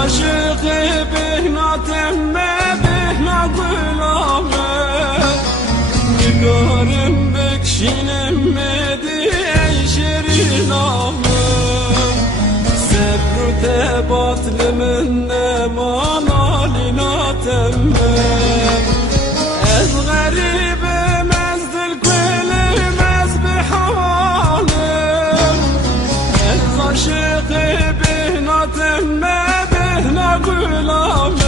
عاشقی بهنا تمه بهنا گلامه نگارم بکشینم مدی ای شیرینامه صبر و تباطل من نمان آلینا تمه از غریبم از دل کلم از بحالم از عاشقی بهنا تمه بهنا گلامه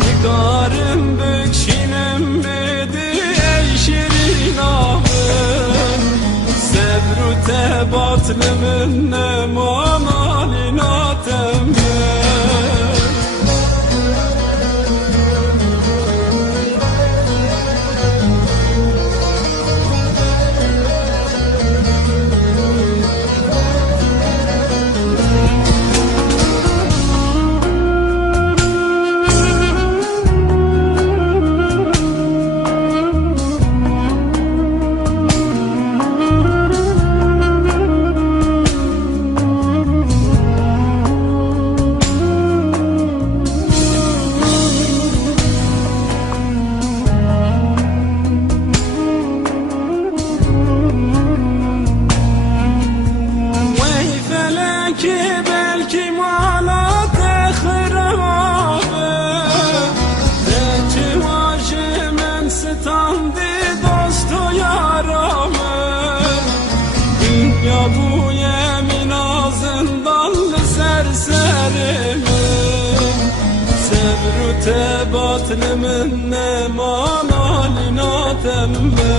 نگارم بکشینم بدی ای شیرینامه صبر و تباطل من نمان آلینا تمه بلکی مالات خرابه دچی واجه من ستاندی دوست و یارامه دنیا بوی مینا زندان لسر سرمه صبر و تباطل من نمان آلینا تمه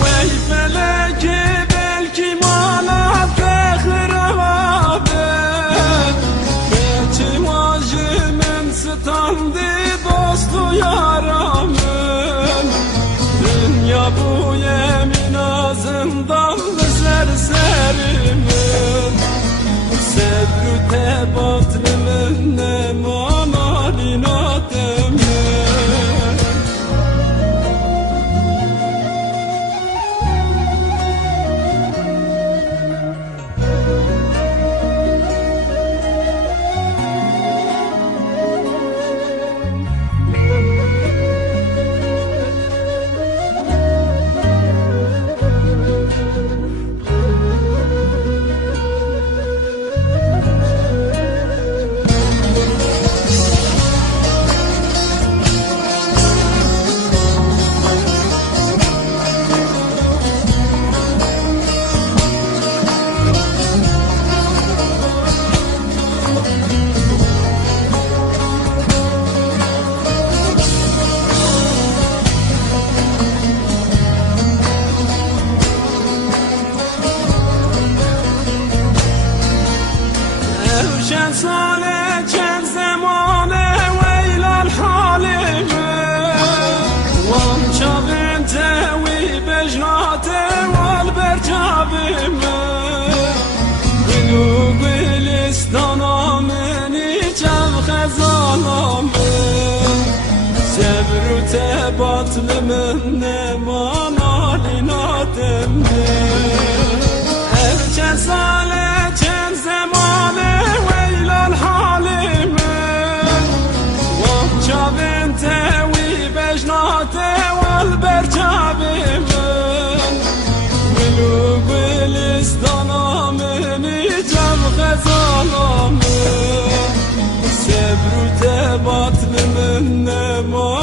وی فلکی بلکی مالات ستاندی دوست و یارامن دنیا بوی مینا زندان بسر سرمن صبر و تباطل من نمان آلینا تمه چند ساله چند زمانه ویل الحالمه وان چاقن تاوی بجناته والبرجابمه بلو گلستانا منی چم خزانامه صبر و تباطل من نمان آلینا تمه چند ساله چند زمانه والبرجابي من ولو بالستانا مني جم غزالا من صبر و تباطل من نمان